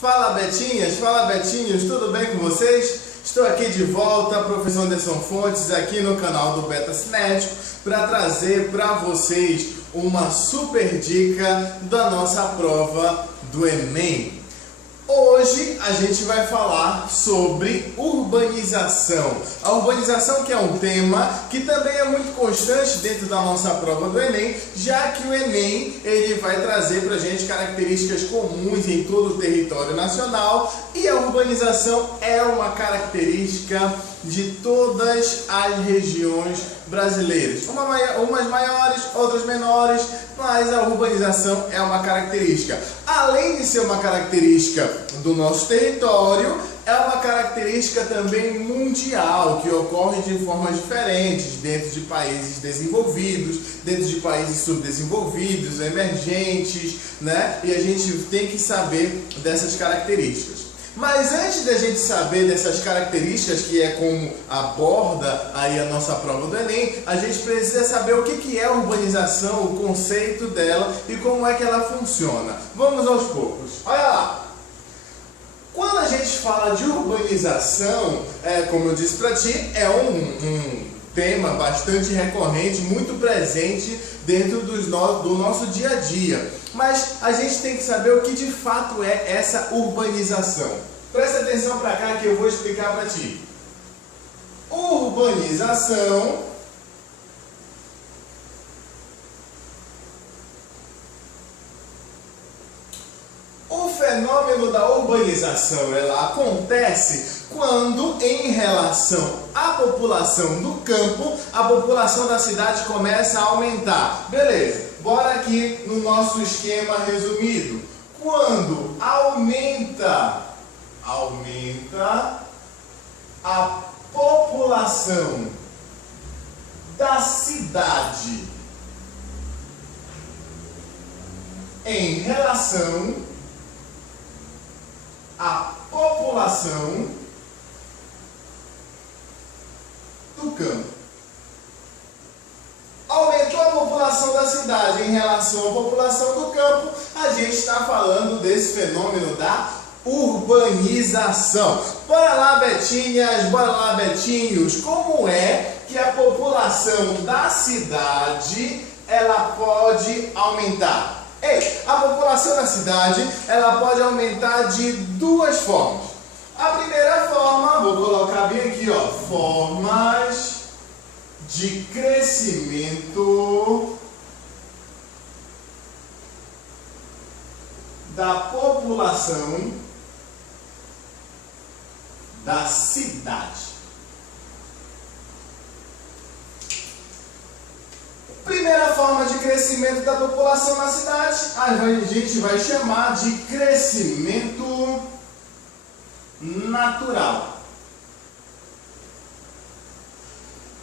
Fala Betinhas, fala Betinhos, tudo bem com vocês? Estou aqui de volta, professor Anderson Fontes, aqui no canal do Beta Cinético, para trazer para vocês uma super dica da nossa prova do Enem. Hoje a gente vai falar sobre urbanização. A urbanização que é um tema que também é muito constante dentro da nossa prova do Enem, já que o Enem ele vai trazer para a gente características comuns em todo o território nacional e a urbanização é uma característica de todas as regiões brasileiras. Umas maiores, outras menores, mas a urbanização é uma característica. Além de ser uma característica do nosso território, é uma característica também mundial, que ocorre de formas diferentes dentro de países desenvolvidos, dentro de países subdesenvolvidos, emergentes, né? E a gente tem que saber dessas características. Mas antes da gente saber dessas características, que é como aborda aí a nossa prova do Enem, a gente precisa saber o que é a urbanização, o conceito dela e como é que ela funciona. Vamos aos poucos. Olha lá! Quando a gente fala de urbanização, como eu disse para ti, é um tema bastante recorrente, muito presente dentro do nosso dia a dia. Mas a gente tem que saber o que de fato é essa urbanização. Presta atenção para cá que eu vou explicar para ti. Urbanização O fenômeno da urbanização ela acontece quando, em relação à população do campo, a população da cidade começa a aumentar. Beleza, bora aqui no nosso esquema resumido. Quando aumenta a população da cidade em relação à população do campo. Aumentou a população da cidade em relação à população do campo, a gente está falando desse fenômeno da urbanização. Bora lá, Betinhas, bora lá, Betinhos, como é que a população da cidade ela pode aumentar? A população da cidade ela pode aumentar de duas formas. A primeira forma, vou colocar bem aqui, ó, formas de crescimento da população da cidade. Primeira forma de crescimento da população na cidade, a gente vai chamar de crescimento natural.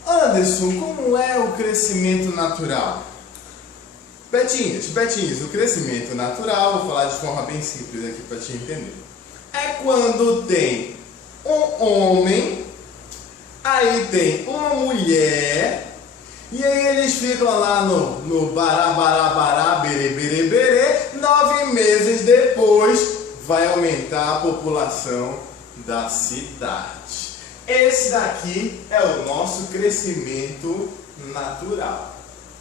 Anderson, como é o crescimento natural? Betinhos, o crescimento natural, vou falar de forma bem simples aqui para te entender. É quando tem um homem, aí tem uma mulher, e aí eles ficam lá no bará, bará, bará, berê, berê, berê. 9 meses depois vai aumentar a população da cidade. Esse daqui é o nosso crescimento natural.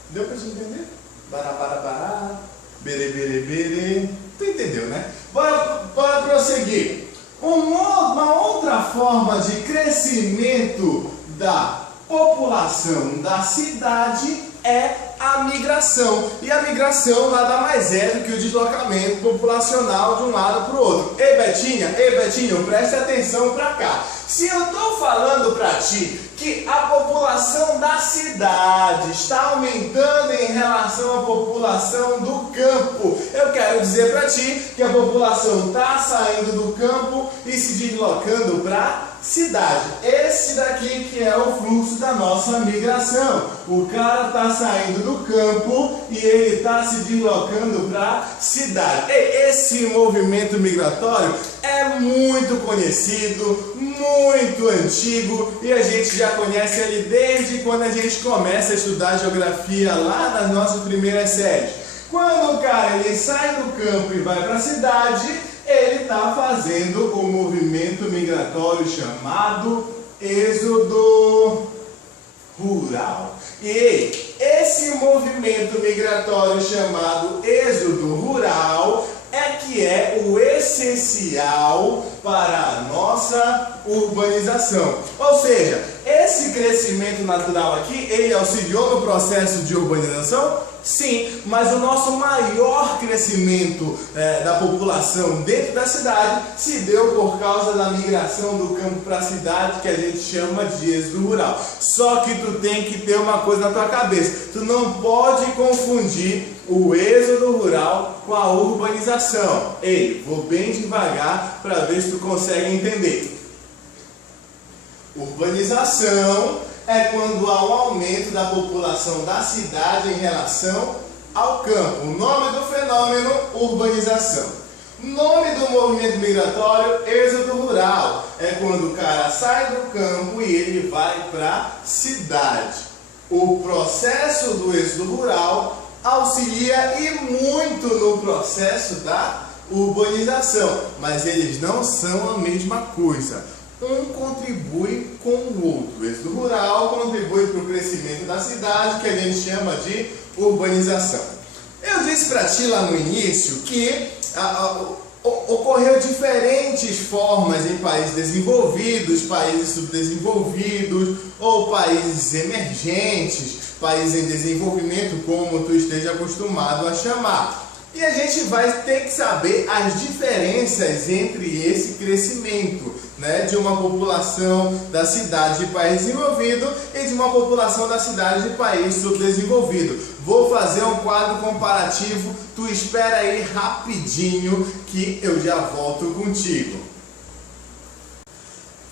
Deu para você entender? Bará, bará, bará, berê, berê, berê. Tu entendeu, né? Bora prosseguir. Uma outra forma de crescimento da população da cidade é a migração. E a migração nada mais é do que o deslocamento populacional de um lado para o outro. Ei Betinho, preste atenção para cá. Se eu estou falando para ti que a população da cidade está aumentando em relação à população do campo, eu quero dizer para ti que a população está saindo do campo e se deslocando para a cidade. Esse daqui que é o fluxo da nossa migração. O cara está saindo do campo e ele está se deslocando para a cidade. Esse movimento migratório é muito conhecido, muito antigo, e a gente já conhece ele desde quando a gente começa a estudar geografia lá nas nossas primeiras séries. Quando o cara ele sai do campo e vai para a cidade, ele está está fazendo o movimento migratório chamado êxodo rural. E esse movimento migratório chamado êxodo rural é o essencial para a nossa urbanização. Ou seja, esse crescimento natural aqui, ele auxiliou no processo de urbanização? Sim, mas o nosso maior crescimento da população dentro da cidade se deu por causa da migração do campo para a cidade, que a gente chama de êxodo rural. Só que tu tem que ter uma coisa na tua cabeça, tu não pode confundir o êxodo rural com a urbanização. Ei, vou bem devagar para ver se tu consegue entender. Urbanização é quando há um aumento da população da cidade em relação ao campo. O nome do fenômeno, urbanização. Nome do movimento migratório, êxodo rural. É quando o cara sai do campo e ele vai para a cidade. O processo do êxodo rural auxilia e muito no processo da urbanização, mas eles não são a mesma coisa. Um contribui com o outro. O êxodo rural contribui para o crescimento da cidade, que a gente chama de urbanização. Eu disse para ti lá no início que ocorreu diferentes formas em países desenvolvidos, países subdesenvolvidos ou países emergentes, países em desenvolvimento, como tu esteja acostumado a chamar. E a gente vai ter que saber as diferenças entre esse crescimento, de uma população da cidade de país desenvolvido e de uma população da cidade de país subdesenvolvido. Vou fazer um quadro comparativo, tu espera aí rapidinho que eu já volto contigo.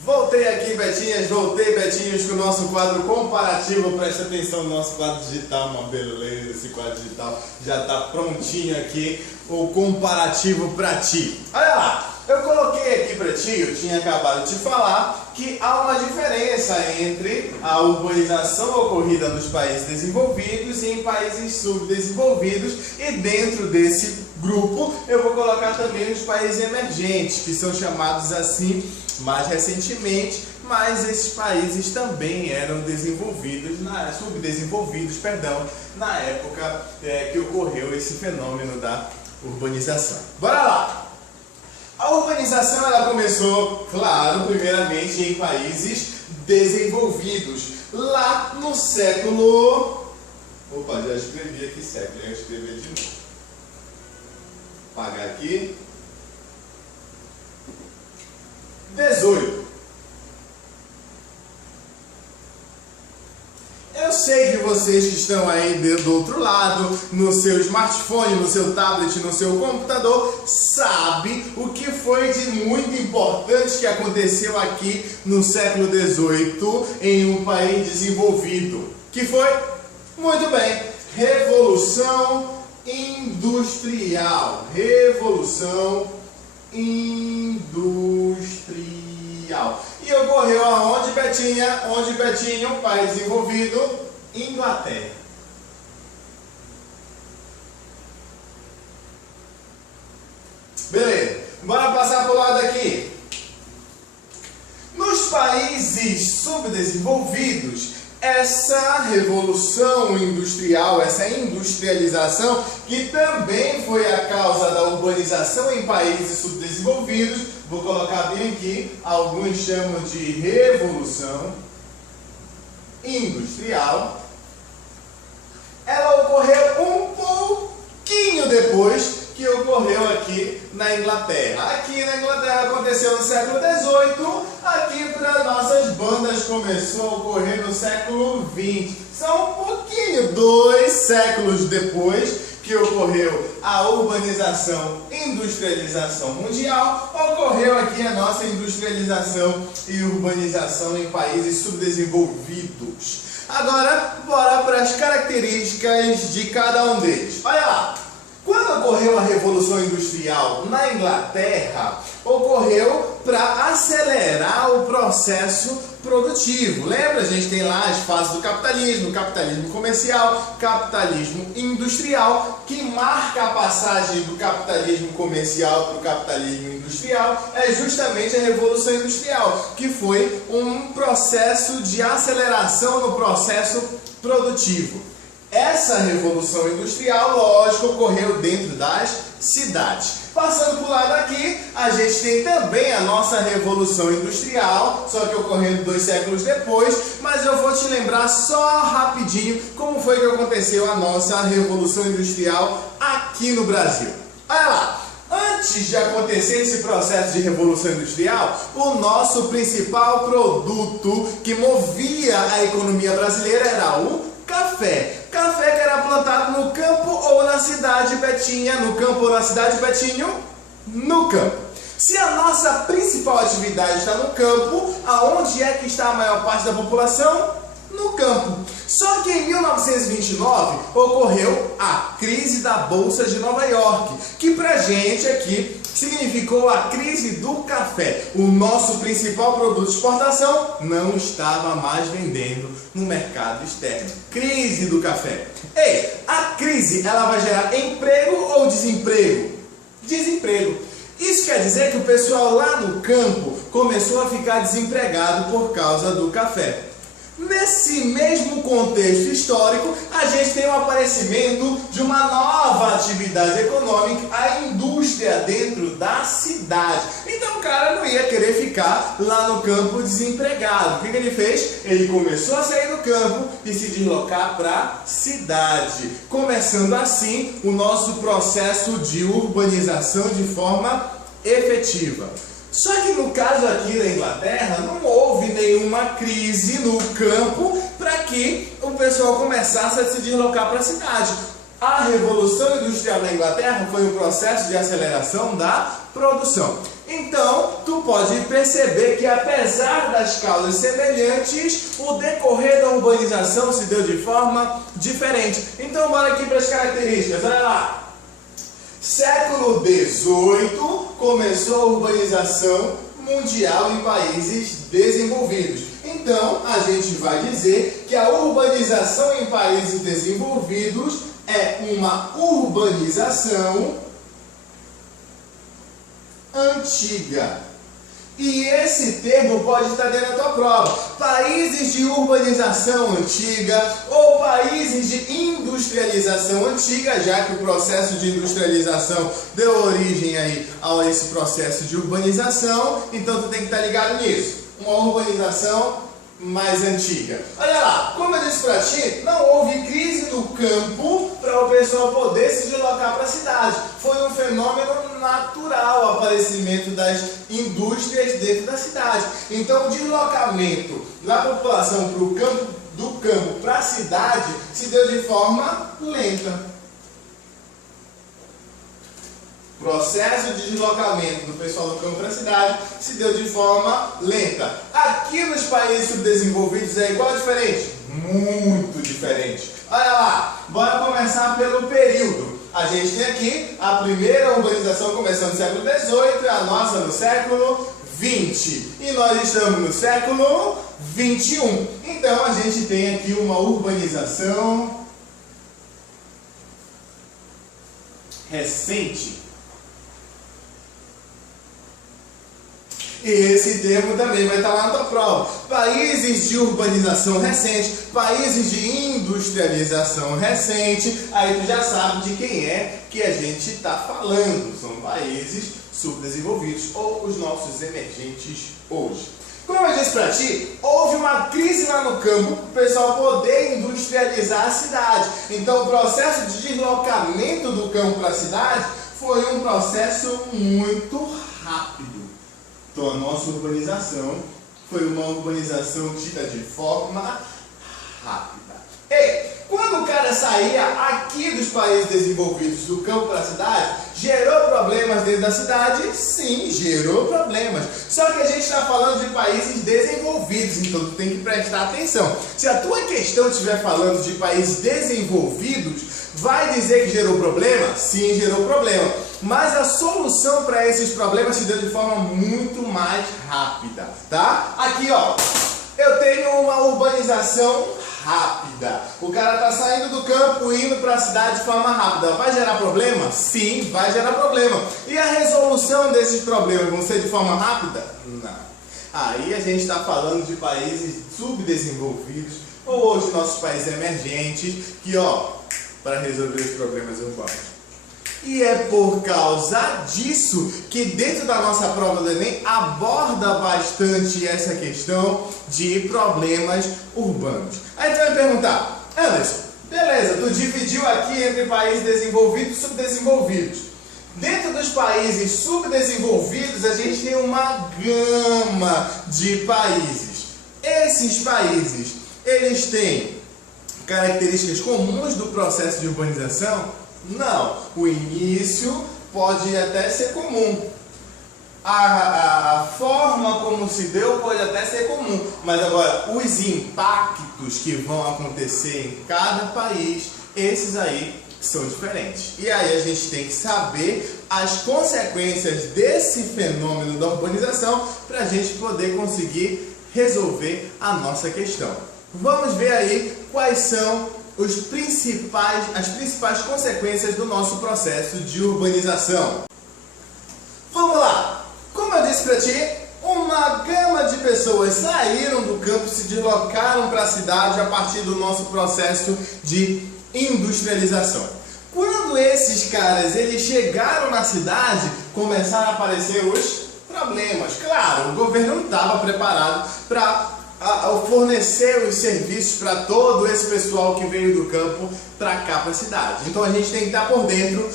Voltei aqui, Betinhas, Betinhos, com o nosso quadro comparativo. Presta atenção no nosso quadro digital, uma beleza, esse quadro digital já está prontinho aqui, o comparativo para ti. Olha lá, eu coloquei aqui para ti, eu tinha acabado de te falar que há uma diferença entre a urbanização ocorrida nos países desenvolvidos e em países subdesenvolvidos, e dentro desse grupo eu vou colocar também os países emergentes, que são chamados assim mais recentemente, mas esses países também eram subdesenvolvidos, na época que ocorreu esse fenômeno da urbanização. Bora lá! A urbanização ela começou, claro, primeiramente em países desenvolvidos, lá no século... Opa, já escrevi aqui século, eu escrevi de novo. Apagar aqui. 18. Eu sei que vocês que estão aí do outro lado, no seu smartphone, no seu tablet, no seu computador, sabem o que foi de muito importante que aconteceu aqui no século XVIII em um país desenvolvido. Que foi? Muito bem, Revolução Industrial. Revolução Industrial. E ocorreu aonde, Betinha? Onde, Betinho? País desenvolvido? Inglaterra. Beleza. Bora passar para o lado aqui. Nos países subdesenvolvidos, essa revolução industrial, essa industrialização, que também foi a causa da urbanização em países subdesenvolvidos, vou colocar bem aqui, alguns chamam de revolução industrial, ela ocorreu um pouquinho depois que ocorreu aqui na Inglaterra. Aqui na Inglaterra aconteceu no século XVIII, aqui para nossas bandas começou a ocorrer no século XX. São um pouquinho, 2 séculos depois que ocorreu a urbanização, industrialização mundial, ocorreu aqui a nossa industrialização e urbanização em países subdesenvolvidos. Agora, bora para as características de cada um deles. Olha lá! Quando ocorreu a Revolução Industrial na Inglaterra, ocorreu para acelerar o processo produtivo. Lembra? A gente tem lá as fases do capitalismo, capitalismo comercial, capitalismo industrial, que marca a passagem do capitalismo comercial para o capitalismo industrial, é justamente a Revolução Industrial, que foi um processo de aceleração no processo produtivo. Essa Revolução Industrial, lógico, ocorreu dentro das cidades. Passando por lá daqui, a gente tem também a nossa Revolução Industrial, só que ocorrendo 2 séculos depois, mas eu vou te lembrar só rapidinho como foi que aconteceu a nossa Revolução Industrial aqui no Brasil. Olha lá! Antes de acontecer esse processo de Revolução Industrial, o nosso principal produto que movia a economia brasileira era o café. Café que era plantado no campo ou na cidade, Betinha. No campo ou na cidade, Betinho? No campo. Se a nossa principal atividade está no campo, aonde é que está a maior parte da população? No campo. Só que em 1929 ocorreu a crise da Bolsa de Nova York, que pra gente aqui significou a crise do café. O nosso principal produto de exportação não estava mais vendendo no mercado externo. Crise do café. Ei, a crise ela vai gerar emprego ou desemprego? Desemprego. Isso quer dizer que o pessoal lá no campo começou a ficar desempregado por causa do café. Nesse mesmo contexto histórico, a gente tem o aparecimento de uma nova atividade econômica, a indústria dentro da cidade. Então o cara não ia querer ficar lá no campo desempregado. O que ele fez? Ele começou a sair do campo e se deslocar para a cidade, começando assim o nosso processo de urbanização de forma efetiva. Só que no caso aqui da Inglaterra, não houve nenhuma crise no campo para que o pessoal começasse a se deslocar para a cidade. A Revolução Industrial da Inglaterra foi um processo de aceleração da produção. Então, tu pode perceber que apesar das causas semelhantes, o decorrer da urbanização se deu de forma diferente. Então, bora aqui para as características, olha lá. Século XVIII começou a urbanização mundial em países desenvolvidos. Então, a gente vai dizer que a urbanização em países desenvolvidos é uma urbanização antiga. E esse termo pode estar dentro da tua prova. Países de urbanização antiga ou países de industrialização antiga, já que o processo de industrialização deu origem aí a esse processo de urbanização, então tu tem que estar ligado nisso. Uma urbanização mais antiga. Olha lá, como eu disse para ti, não houve crise no campo para o pessoal poder se deslocar para a cidade. Foi um fenômeno natural o aparecimento das indústrias dentro da cidade. Então o deslocamento da população para o campo, do campo para a cidade se deu de forma lenta. Processo de deslocamento do pessoal do campo para a cidade se deu de forma lenta. Aqui nos países subdesenvolvidos é igual ou diferente? Muito diferente. Olha lá, bora começar pelo período. A gente tem aqui a primeira urbanização começando no século XVIII e a nossa no século XX. E nós estamos no século XXI. Então a gente tem aqui uma urbanização recente. E esse termo também vai estar lá na tua prova. Países de urbanização recente, países de industrialização recente, aí tu já sabe de quem é que a gente está falando. São países subdesenvolvidos ou os nossos emergentes hoje. Como eu disse para ti, houve uma crise lá no campo para o pessoal poder industrializar a cidade. Então o processo de deslocamento do campo para a cidade foi um processo muito rápido. Então a nossa urbanização foi uma urbanização dita de forma rápida. Ei, quando o cara saía aqui dos países desenvolvidos do campo para a cidade, gerou problemas dentro da cidade? Sim, gerou problemas. Só que a gente está falando de países desenvolvidos, então tu tem que prestar atenção. Se a tua questão estiver falando de países desenvolvidos, Vai dizer que gerou problema? Sim, gerou problema. Mas a solução para esses problemas se deu de forma muito mais rápida, tá? Aqui, ó, eu tenho uma urbanização rápida. O cara tá saindo do campo e indo para a cidade de forma rápida. Vai gerar problema? Sim, vai gerar problema. E a resolução desses problemas vão ser de forma rápida? Não. Aí a gente está falando de países subdesenvolvidos ou de nossos países emergentes que, ó, para resolver os problemas urbanos. E é por causa disso que dentro da nossa prova do Enem aborda bastante essa questão de problemas urbanos. Aí tu vai perguntar, Anderson, beleza, tu dividiu aqui entre países desenvolvidos e subdesenvolvidos. Dentro dos países subdesenvolvidos a gente tem uma gama de países. Esses países, eles têm características comuns do processo de urbanização? Não, o início pode até ser comum, a forma como se deu pode até ser comum, mas agora os impactos que vão acontecer em cada país, esses aí são diferentes. E aí a gente tem que saber as consequências desse fenômeno da urbanização para a gente poder conseguir resolver a nossa questão. Vamos ver aí quais são as principais consequências do nosso processo de urbanização. Vamos lá! Como eu disse para ti, uma gama de pessoas saíram do campo e se deslocaram para a cidade a partir do nosso processo de industrialização. Quando esses caras eles chegaram na cidade, começaram a aparecer os problemas. Claro, o governo não estava preparado para fornecer os serviços para todo esse pessoal que veio do campo para cá, para a cidade. Então a gente tem que estar por dentro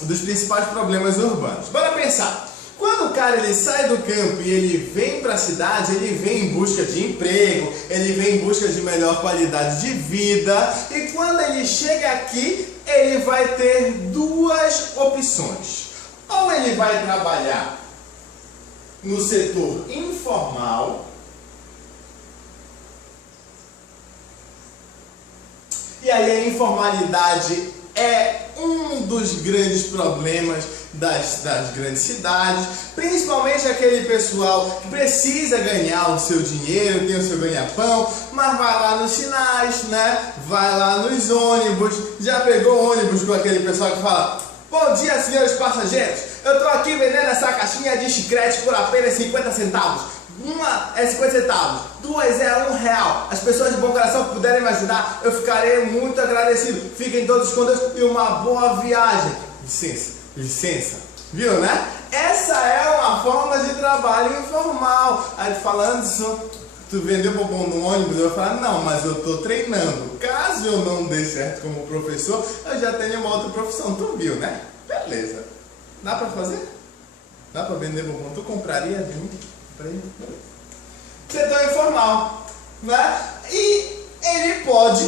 dos principais problemas urbanos. Bora pensar. Quando o cara ele sai do campo e ele vem para a cidade, ele vem em busca de emprego, ele vem em busca de melhor qualidade de vida. E quando ele chega aqui, ele vai ter duas opções. Ou ele vai trabalhar no setor informal, e aí a informalidade é um dos grandes problemas das grandes cidades, principalmente aquele pessoal que precisa ganhar o seu dinheiro, tem o seu ganha-pão, mas vai lá nos sinais, né? Vai lá nos ônibus. Já pegou ônibus com aquele pessoal que fala: bom dia, senhores passageiros, eu estou aqui vendendo essa caixinha de chiclete por apenas 50 centavos. Uma é 50 centavos, duas é R$1. As pessoas de bom coração que puderem me ajudar, eu ficarei muito agradecido. Fiquem todos com Deus e uma boa viagem. Licença, viu, né? Essa é uma forma de trabalho informal. Aí tu falando isso, tu vendeu bombom no ônibus, eu vou falar: não, mas eu estou treinando. Caso eu não dê certo como professor, eu já tenho uma outra profissão. Tu viu, né? Beleza. Dá pra fazer? Dá pra vender bombom? Tu compraria de mim? Setor informal, né? E ele pode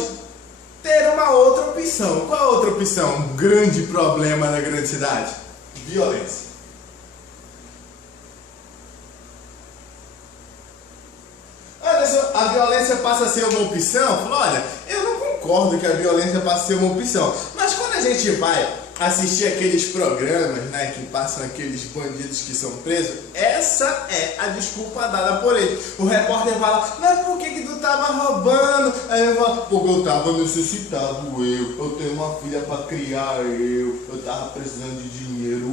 ter uma outra opção. Qual a outra opção? Um grande problema na grande cidade: violência. Anderson, a violência passa a ser uma opção? Falou: olha, eu não concordo que a violência passe a ser uma opção, mas quando a gente vai assistir aqueles programas, né, que passam aqueles bandidos que são presos, essa é a desculpa dada por eles. O repórter fala: mas por que tu tava roubando? Aí ele fala: porque eu tava necessitado, eu tenho uma filha para criar, eu tava precisando de dinheiro,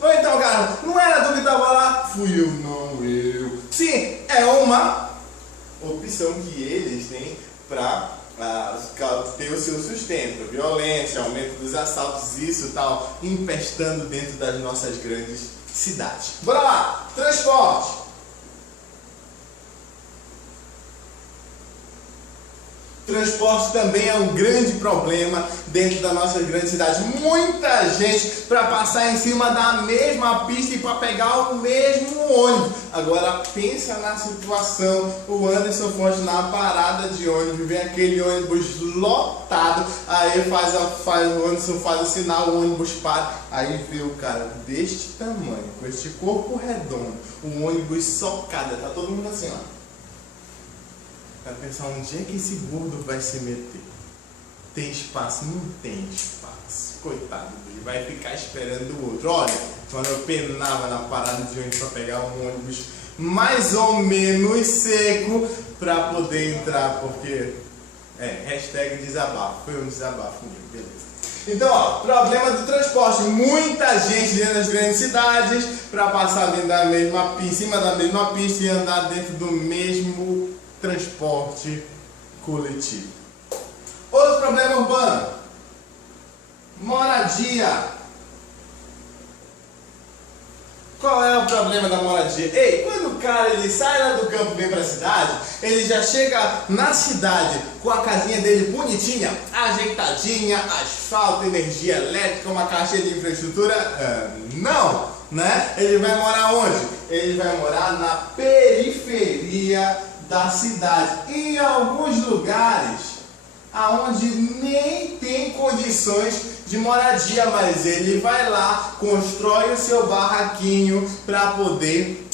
Ou então, cara, não era tu que tava lá? Fui eu, não, eu. Sim, é uma opção que eles têm para ter o seu sustento. Violência, aumento dos assaltos, isso tal, empestando dentro das nossas grandes cidades. Bora lá! Transporte. Transporte também é um grande problema dentro das nossas grandes cidades. Muita gente para passar em cima da mesma pista e para pegar o mesmo ônibus. Agora pensa na situação, o Anderson Fontes na parada de ônibus, vem aquele ônibus lotado, aí o Anderson faz o sinal, o ônibus para, aí vê o cara deste tamanho, com este corpo redondo, o ônibus socado, tá todo mundo assim, ó. Para pensar onde é que esse gordo vai se meter. Tem espaço? Não tem espaço. Coitado dele, vai ficar esperando o outro. Olha, quando eu penava na parada de ônibus para pegar um ônibus mais ou menos seco para poder entrar, porque hashtag desabafo, foi um desabafo mesmo, beleza. Então, ó, problema do transporte, muita gente dentro das grandes cidades para passar dentro da mesma, em cima da mesma pista e andar dentro do mesmo transporte coletivo. Outro problema urbano, moradia. Qual é o problema da moradia? Ei, quando o cara ele sai lá do campo e vem para a cidade, ele já chega na cidade com a casinha dele bonitinha, ajeitadinha, asfalto, energia elétrica, uma caixinha de infraestrutura? Não, né? Ele vai morar onde? Ele vai morar na periferia da cidade, em alguns lugares aonde nem tem condições de moradia, mas ele vai lá, constrói o seu barraquinho para poder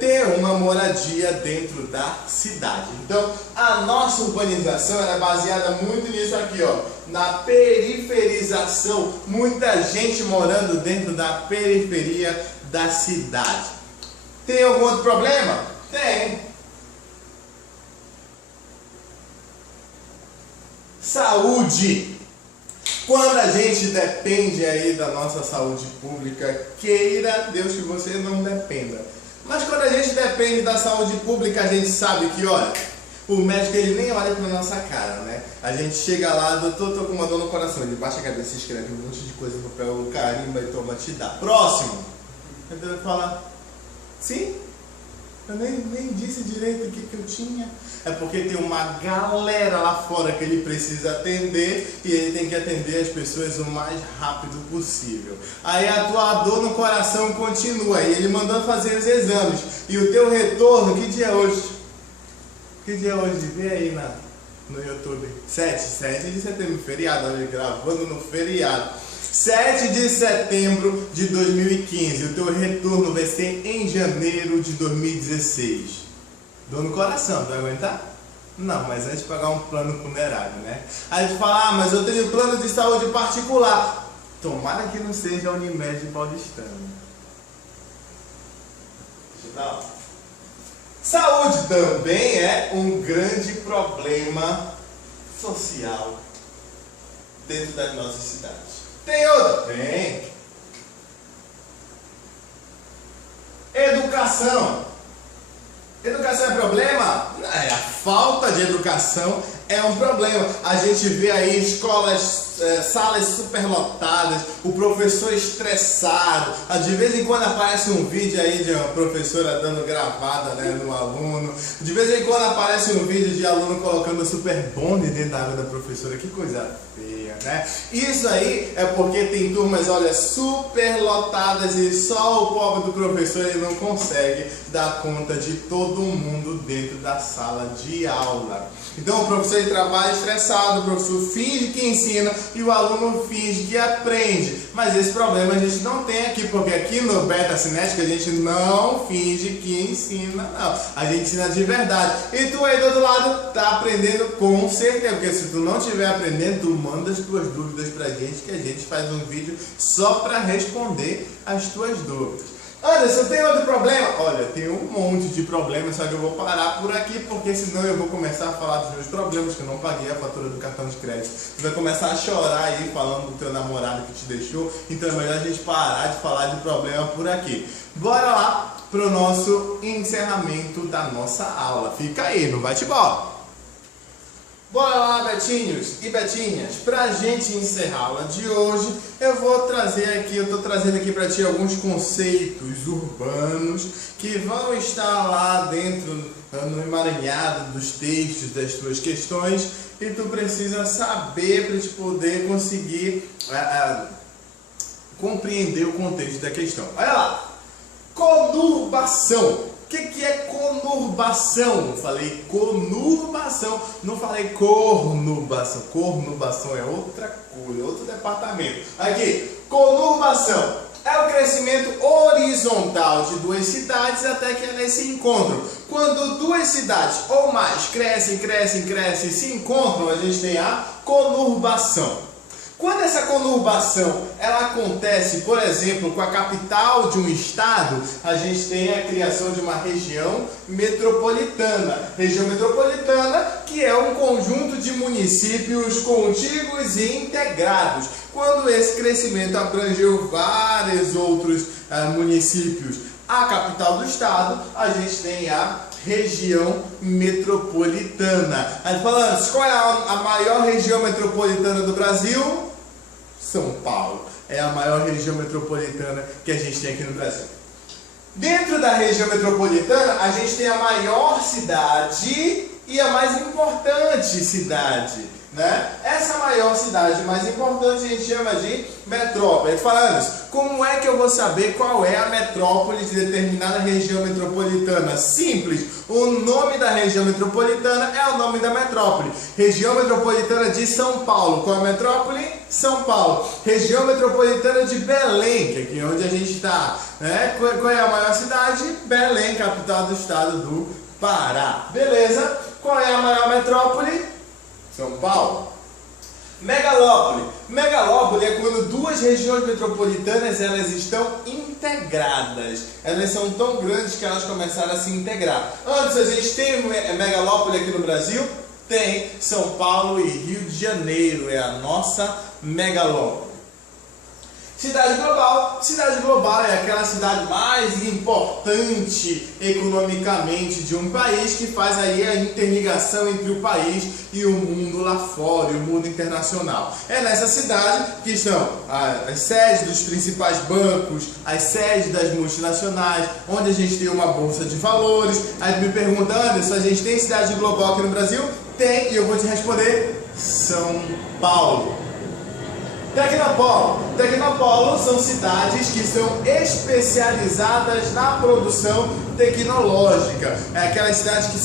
ter uma moradia dentro da cidade. Então, a nossa urbanização é baseada muito nisso aqui, ó, na periferização, muita gente morando dentro da periferia da cidade. Tem algum outro problema? Tem. Saúde. Quando a gente depende aí da nossa saúde pública, queira Deus que você não dependa. Mas quando a gente depende da saúde pública, a gente sabe que, olha, o médico ele nem olha pra nossa cara, né? A gente chega lá, doutor, tô com uma dor no coração. Ele baixa a cabeça, escreve um monte de coisa no papel, carimba e toma, te dá. Próximo. Então ele fala, sim, eu nem disse direito o que eu tinha. É porque tem uma galera lá fora que ele precisa atender e ele tem que atender as pessoas o mais rápido possível. Aí a tua dor no coração continua, e ele mandou fazer os exames. E o teu retorno, que dia é hoje? Que dia é hoje? Vê aí no YouTube. 7 de setembro, feriado, olha, gravando no feriado. 7 de setembro de 2015, o teu retorno vai ser em janeiro de 2016. Dor no coração, vai aguentar? Não, mas antes de pagar um plano funerário, né? Aí a gente fala, mas eu tenho plano de saúde particular. Tomara que não seja a Unimed paulistana. Deixa eu dar lá. Saúde também é um grande problema social dentro das nossas cidades. Tem outra? Tem. Educação. Educação é problema? A falta de educação é um problema. A gente vê aí escolas, salas superlotadas, o professor estressado. De vez em quando aparece um vídeo aí de uma professora dando gravada, né, no aluno. De vez em quando aparece um vídeo de aluno colocando super bonde dentro da água da professora. Que coisa feia, né? Isso aí é porque tem turmas, olha, superlotadas e só o pobre do professor ele não consegue dar conta de todo mundo dentro da sala de aula. Então o professor ele trabalha estressado, o professor finge que ensina e o aluno finge que aprende. Mas esse problema a gente não tem aqui, porque aqui no Beta Cinética a gente não finge que ensina, não. A gente ensina de verdade. E tu aí do outro lado tá aprendendo com certeza, porque se tu não estiver aprendendo, tu manda as tuas dúvidas pra gente, que a gente faz um vídeo só para responder as tuas dúvidas. Anderson, tem outro problema? Olha, tem um monte de problemas, só que eu vou parar por aqui, porque senão eu vou começar a falar dos meus problemas, que eu não paguei a fatura do cartão de crédito. Tu vai começar a chorar aí, falando do teu namorado que te deixou, então é melhor a gente parar de falar de problema por aqui. Bora lá pro nosso encerramento da nossa aula. Fica aí, não vai te embora. Bora lá, Betinhos e Betinhas, pra gente encerrar a aula de hoje, eu tô trazendo aqui pra ti alguns conceitos urbanos que vão estar lá dentro, no emaranhado dos textos das tuas questões, e tu precisa saber para te poder conseguir compreender o contexto da questão. Olha lá, conurbação. O que é conurbação? Eu falei conurbação, não falei cornubação. Cornubação é outra coisa, outro departamento. Aqui, conurbação. É o crescimento horizontal de duas cidades até que elas se encontram. Quando duas cidades ou mais crescem e se encontram, a gente tem a conurbação. Quando essa conurbação ela acontece, por exemplo, com a capital de um estado, a gente tem a criação de uma região metropolitana. Região metropolitana que é um conjunto de municípios contíguos e integrados. Quando esse crescimento abrangeu vários outros municípios, a capital do estado, a gente tem a região metropolitana. Aí falando, qual é a maior região metropolitana do Brasil? São Paulo. É a maior região metropolitana que a gente tem aqui no Brasil. Dentro da região metropolitana, a gente tem a maior cidade e a mais importante cidade, né? Essa maior cidade mais importante a gente chama de metrópole. Falando isso, como é que eu vou saber qual é a metrópole de determinada região metropolitana? Simples, o nome da região metropolitana é o nome da metrópole. Região metropolitana de São Paulo, qual é a metrópole? São Paulo. Região metropolitana de Belém, que é aqui onde a gente está, né? Qual é a maior cidade? Belém, capital do estado do Pará. Beleza? Qual é a maior metrópole? São Paulo. Megalópole. Megalópole é quando duas regiões metropolitanas elas estão integradas. Elas são tão grandes que elas começaram a se integrar. Antes a gente tem megalópole aqui no Brasil? Tem. São Paulo e Rio de Janeiro é a nossa megalópole. Cidade global. Cidade global é aquela cidade mais importante economicamente de um país que faz aí a interligação entre o país e o mundo lá fora, e o mundo internacional. É nessa cidade que estão as sedes dos principais bancos, as sedes das multinacionais, onde a gente tem uma bolsa de valores. Aí me pergunta, Anderson, a gente tem cidade global aqui no Brasil? Tem, e eu vou te responder, São Paulo. Tecnopolo. Tecnopolo são cidades que são especializadas na produção tecnológica. É aquelas cidades que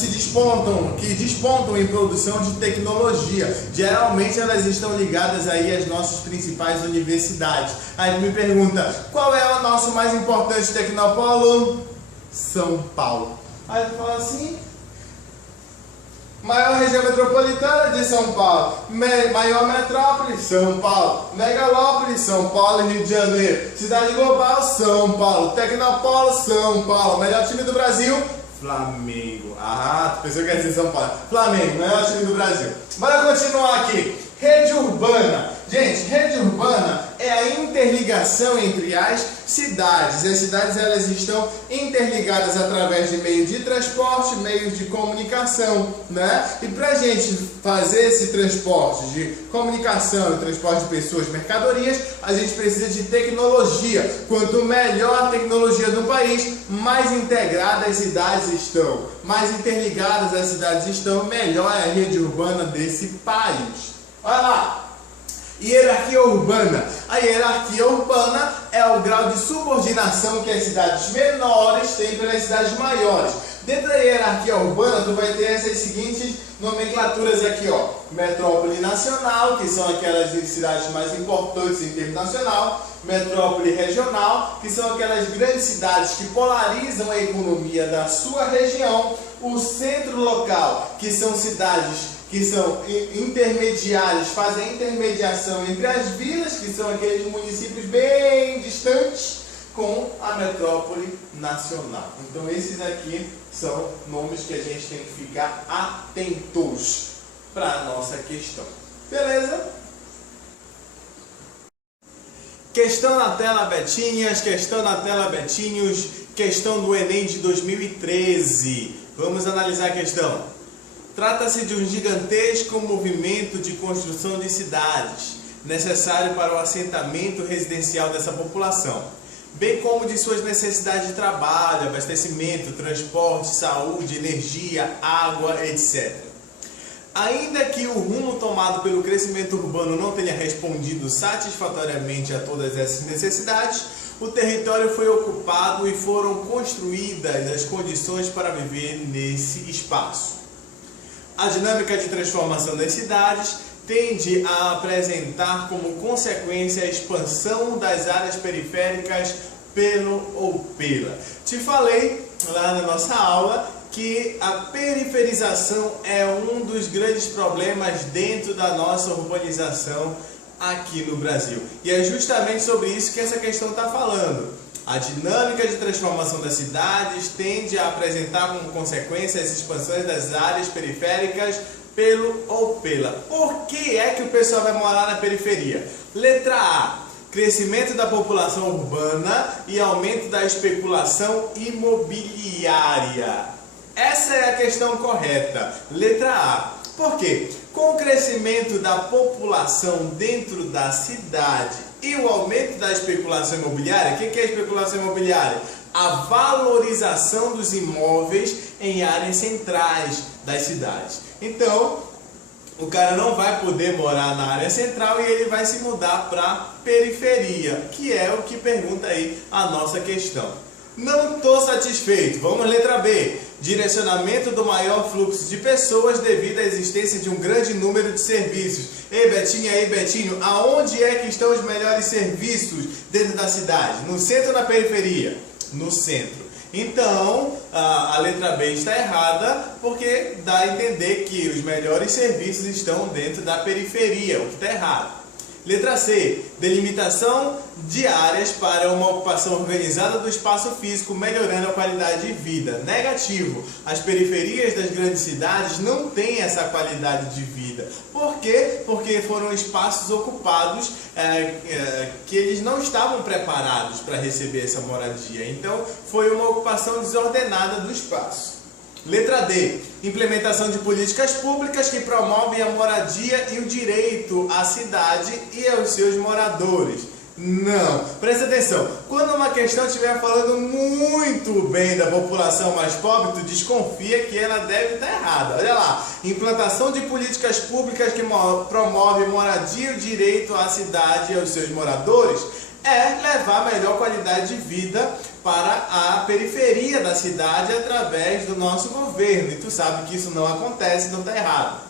despontam em produção de tecnologia. Geralmente elas estão ligadas aí às nossas principais universidades. Aí me pergunta, qual é o nosso mais importante tecnopolo? São Paulo. Aí tu fala assim, maior região metropolitana de São Paulo, maior metrópole, São Paulo, megalópole, São Paulo e Rio de Janeiro, cidade global, São Paulo, tecnopolo, São Paulo, melhor time do Brasil, Flamengo. Ah, a pessoa quer dizer São Paulo. Flamengo, melhor time do Brasil. Bora continuar aqui. Rede urbana. Gente, rede urbana é a interligação entre as cidades. As cidades elas estão interligadas através de meios de transporte, meios de comunicação, né? E para a gente fazer esse transporte de comunicação e transporte de pessoas, mercadorias, a gente precisa de tecnologia. Quanto melhor a tecnologia do país, mais integradas as cidades estão, mais interligadas as cidades estão, melhor é a rede urbana desse país. Olha lá. Hierarquia urbana. A hierarquia urbana é o grau de subordinação que as cidades menores têm pelas cidades maiores. Dentro da hierarquia urbana, tu vai ter essas seguintes nomenclaturas aqui, ó. Metrópole nacional, que são aquelas cidades mais importantes em termos nacional. Metrópole regional, que são aquelas grandes cidades que polarizam a economia da sua região. O centro local, que são cidades que são intermediários, fazem a intermediação entre as vilas, que são aqueles municípios bem distantes, com a metrópole nacional. Então esses aqui são nomes que a gente tem que ficar atentos para a nossa questão. Beleza? Questão na tela, Betinhas, questão na tela, Betinhos, questão do Enem de 2013. Vamos analisar a questão. Trata-se de um gigantesco movimento de construção de cidades, necessário para o assentamento residencial dessa população, bem como de suas necessidades de trabalho, abastecimento, transporte, saúde, energia, água, etc. Ainda que o rumo tomado pelo crescimento urbano não tenha respondido satisfatoriamente a todas essas necessidades, o território foi ocupado e foram construídas as condições para viver nesse espaço. A dinâmica de transformação das cidades tende a apresentar como consequência a expansão das áreas periféricas pelo ou pela. Te falei lá na nossa aula que a periferização é um dos grandes problemas dentro da nossa urbanização aqui no Brasil. E é justamente sobre isso que essa questão está falando. A dinâmica de transformação das cidades tende a apresentar como consequência as expansões das áreas periféricas pelo ou pela. Por que é que o pessoal vai morar na periferia? Letra A: crescimento da população urbana e aumento da especulação imobiliária. Essa é a questão correta. Letra A. Por quê? Com o crescimento da população dentro da cidade e o aumento da especulação imobiliária, o que é especulação imobiliária? A valorização dos imóveis em áreas centrais das cidades. Então, o cara não vai poder morar na área central e ele vai se mudar para a periferia, que é o que pergunta aí a nossa questão. Não estou satisfeito. Vamos letra B. Direcionamento do maior fluxo de pessoas devido à existência de um grande número de serviços. Ei, Betinho, aí, Betinho, aonde é que estão os melhores serviços dentro da cidade? No centro ou na periferia? No centro. Então, a letra B está errada, porque dá a entender que os melhores serviços estão dentro da periferia, o que está errado. Letra C. Delimitação de áreas para uma ocupação organizada do espaço físico, melhorando a qualidade de vida. Negativo. As periferias das grandes cidades não têm essa qualidade de vida. Por quê? Porque foram espaços ocupados que eles não estavam preparados para receber essa moradia. Então, foi uma ocupação desordenada do espaço. Letra D. Implementação de políticas públicas que promovem a moradia e o direito à cidade e aos seus moradores. Não. Presta atenção. Quando uma questão estiver falando muito bem da população mais pobre, tu desconfia que ela deve estar errada. Olha lá. Implantação de políticas públicas que promovem moradia e o direito à cidade e aos seus moradores é levar melhor qualidade de vida para a periferia da cidade através do nosso governo. E tu sabe que isso não acontece, então está errado.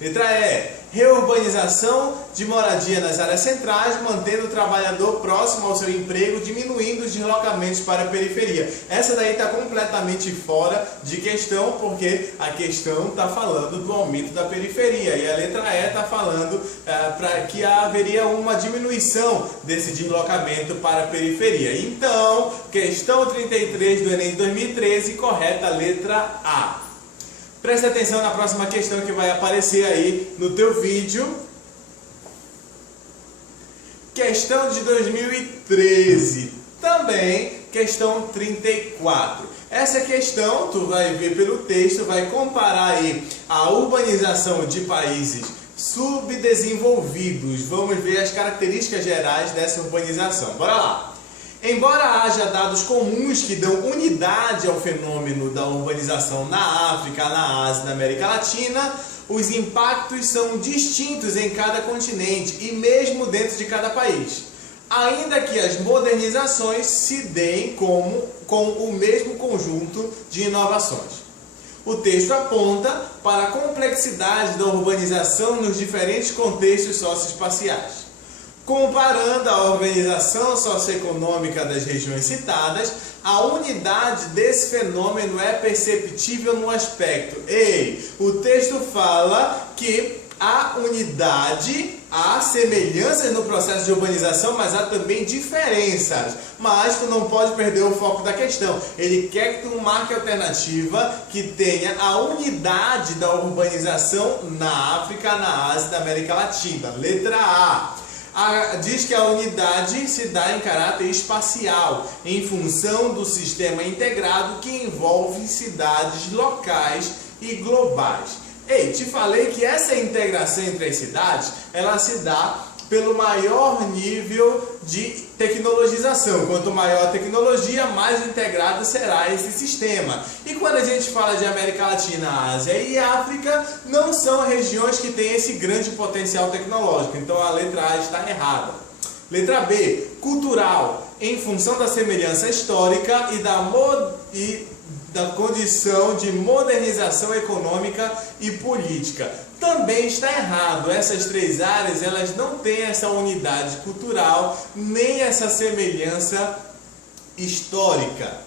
Letra E. Reurbanização de moradia nas áreas centrais, mantendo o trabalhador próximo ao seu emprego, diminuindo os deslocamentos para a periferia. Essa daí está completamente fora de questão, porque a questão está falando do aumento da periferia. E a letra E está falando que haveria uma diminuição desse deslocamento para a periferia. Então, questão 33 do Enem de 2013, correta, letra A. Preste atenção na próxima questão que vai aparecer aí no teu vídeo. Questão de 2013. Também questão 34. Essa questão, tu vai ver pelo texto, vai comparar aí a urbanização de países subdesenvolvidos. Vamos ver as características gerais dessa urbanização. Bora lá. Embora haja dados comuns que dão unidade ao fenômeno da urbanização na África, na Ásia e na América Latina, os impactos são distintos em cada continente e mesmo dentro de cada país, ainda que as modernizações se deem com o mesmo conjunto de inovações. O texto aponta para a complexidade da urbanização nos diferentes contextos socioespaciais. Comparando a organização socioeconômica das regiões citadas, a unidade desse fenômeno é perceptível no aspecto. O texto fala que há unidade, há semelhanças no processo de urbanização, mas há também diferenças. Mas tu não pode perder o foco da questão. Ele quer que tu marque a alternativa que tenha a unidade da urbanização na África, na Ásia e na América Latina. Letra A. Diz que a unidade se dá em caráter espacial, em função do sistema integrado que envolve cidades locais e globais. Te falei que essa integração entre as cidades, ela se dá pelo maior nível de tecnologização. Quanto maior a tecnologia, mais integrado será esse sistema. E quando a gente fala de América Latina, Ásia e África, não são regiões que têm esse grande potencial tecnológico. Então a letra A está errada. Letra B, cultural, em função da semelhança histórica e da condição de modernização econômica e política. Também está errado. Essas três áreas, elas não têm essa unidade cultural, nem essa semelhança histórica.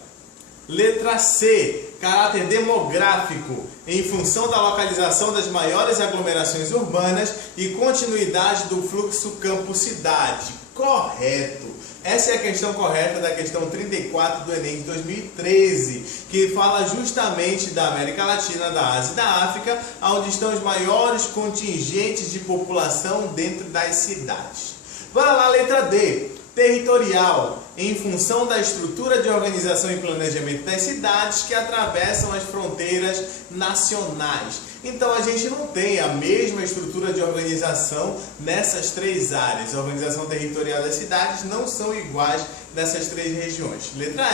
Letra C, caráter demográfico, em função da localização das maiores aglomerações urbanas e continuidade do fluxo campo-cidade. Correto. Essa é a questão correta da questão 34 do Enem de 2013, que fala justamente da América Latina, da Ásia e da África, onde estão os maiores contingentes de população dentro das cidades. Bora lá, letra D. Territorial, em função da estrutura de organização e planejamento das cidades que atravessam as fronteiras nacionais. Então a gente não tem a mesma estrutura de organização nessas três áreas. A organização territorial das cidades não são iguais nessas três regiões. Letra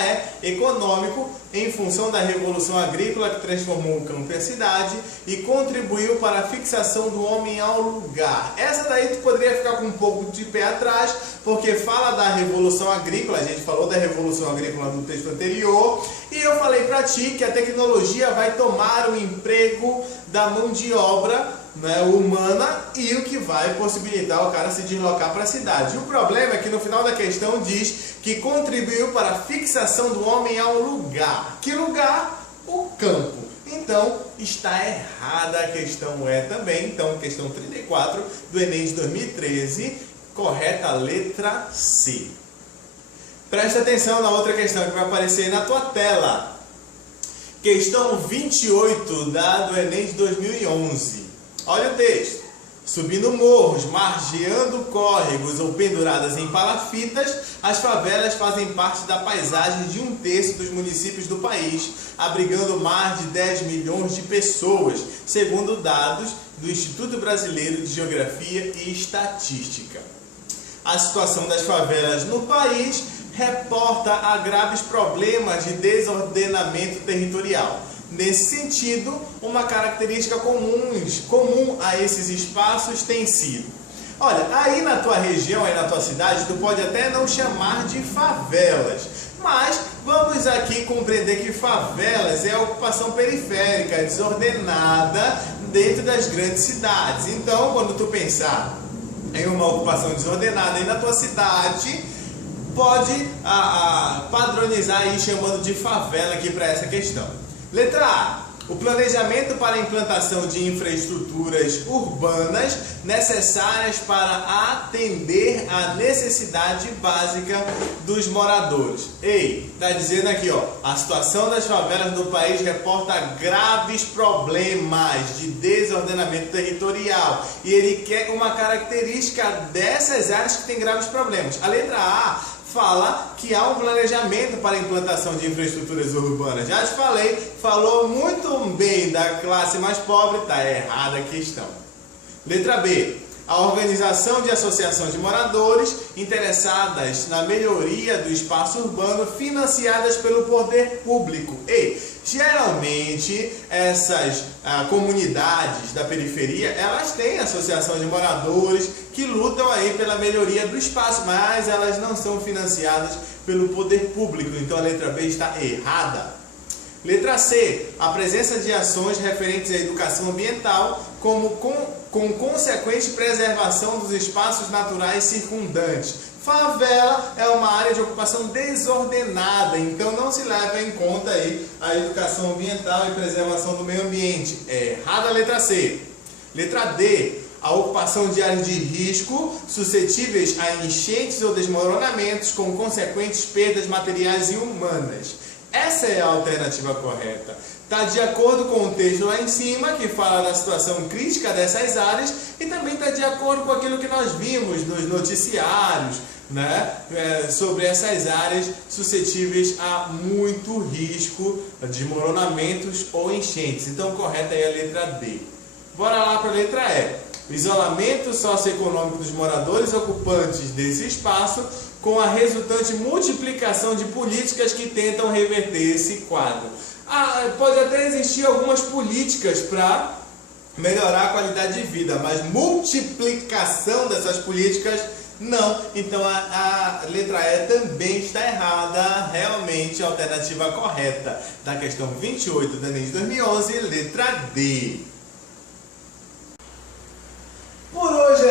E, econômico, em função da revolução agrícola que transformou o campo e a cidade e contribuiu para a fixação do homem ao lugar. Essa daí tu poderia ficar com um pouco de pé atrás, porque fala da revolução agrícola, a gente falou da revolução agrícola no texto anterior, e eu falei para ti que a tecnologia vai tomar o emprego da mão de obra, né, humana, e o que vai possibilitar o cara se deslocar para a cidade. O problema é que no final da questão diz que contribuiu para a fixação do homem ao lugar. Que lugar? O campo. Então, está errada a questão E também. Então, questão 34 do Enem de 2013, correta a letra C. Presta atenção na outra questão que vai aparecer na tua tela. Questão 28 do Enem de 2011. Olha o texto. Subindo morros, margeando córregos ou penduradas em palafitas, as favelas fazem parte da paisagem de 1/3 dos municípios do país, abrigando mais de 10 milhões de pessoas, segundo dados do Instituto Brasileiro de Geografia e Estatística. A situação das favelas no país reporta a graves problemas de desordenamento territorial. Nesse sentido, uma característica comum a esses espaços tem sido: olha, aí na tua região, aí na tua cidade, tu pode até não chamar de favelas, mas vamos aqui compreender que favelas é a ocupação periférica, desordenada dentro das grandes cidades. Então, quando tu pensar em uma ocupação desordenada aí na tua cidade, pode padronizar aí chamando de favela aqui para essa questão. Letra A. O planejamento para a implantação de infraestruturas urbanas necessárias para atender à necessidade básica dos moradores. Ei, tá dizendo aqui, ó, a situação das favelas do país reporta graves problemas de desordenamento territorial. E ele quer uma característica dessas áreas que tem graves problemas. A letra A fala que há um planejamento para a implantação de infraestruturas urbanas. Já te falei, falou muito bem da classe mais pobre, está errada a questão. Letra B. A organização de associações de moradores interessadas na melhoria do espaço urbano financiadas pelo poder público. Geralmente essas comunidades da periferia, elas têm associação de moradores que lutam aí pela melhoria do espaço, mas elas não são financiadas pelo poder público. Então a letra B está errada. Letra C. A presença de ações referentes à educação ambiental com consequente preservação dos espaços naturais circundantes. Favela é uma área de ocupação desordenada, então não se leva em conta aí a educação ambiental e preservação do meio ambiente. Errada a letra C. Letra D. A ocupação de áreas de risco suscetíveis a enchentes ou desmoronamentos com consequentes perdas materiais e humanas. Essa é a alternativa correta. Está de acordo com o texto lá em cima, que fala da situação crítica dessas áreas, e também está de acordo com aquilo que nós vimos nos noticiários, né, sobre essas áreas suscetíveis a muito risco de desmoronamentos ou enchentes. Então, correta é a letra D. Bora lá para a letra E. Isolamento socioeconômico dos moradores ocupantes desse espaço, com a resultante multiplicação de políticas que tentam reverter esse quadro. Pode até existir algumas políticas para melhorar a qualidade de vida, mas multiplicação dessas políticas, não. Então a letra E também está errada. Realmente a alternativa correta da questão 28 do Enem de 2011, letra D.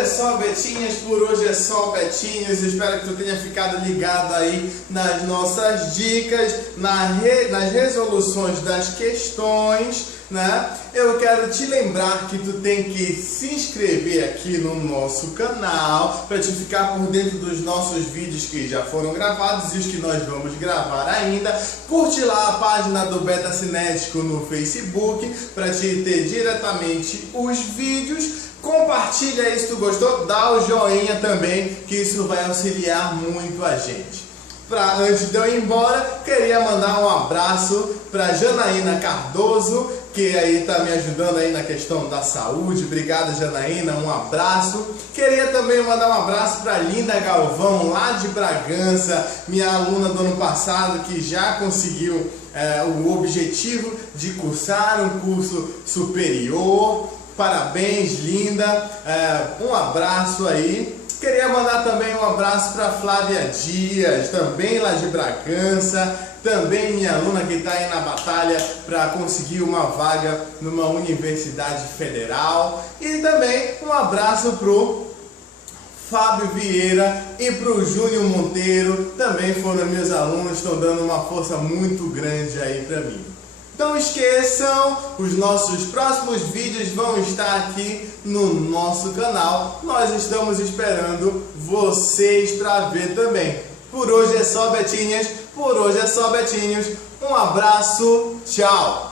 é só, Betinhas, por hoje é só, Betinhos. Espero que tu tenha ficado ligado aí nas nossas dicas, nas resoluções das questões, né? Eu quero te lembrar que tu tem que se inscrever aqui no nosso canal para te ficar por dentro dos nossos vídeos que já foram gravados e os que nós vamos gravar ainda. Curte lá a página do Beta Cinético no Facebook para te ter diretamente os vídeos. Compartilha aí se tu gostou, dá o joinha também, que isso vai auxiliar muito a gente. Antes de eu ir embora, queria mandar um abraço para Janaína Cardoso, que aí está me ajudando aí na questão da saúde. Obrigado, Janaína, um abraço. Queria também mandar um abraço para Linda Galvão, lá de Bragança, minha aluna do ano passado, que já conseguiu o objetivo de cursar um curso superior. Parabéns, Linda. Um abraço aí. Queria mandar também um abraço para Flávia Dias, também lá de Bragança, também minha aluna que está aí na batalha para conseguir uma vaga numa universidade federal. E também um abraço para o Fábio Vieira e para o Júnior Monteiro, também foram meus alunos, estão dando uma força muito grande aí para mim. Não esqueçam, os nossos próximos vídeos vão estar aqui no nosso canal. Nós estamos esperando vocês para ver também. Por hoje é só, Betinhas. Por hoje é só, Betinhos. Um abraço. Tchau.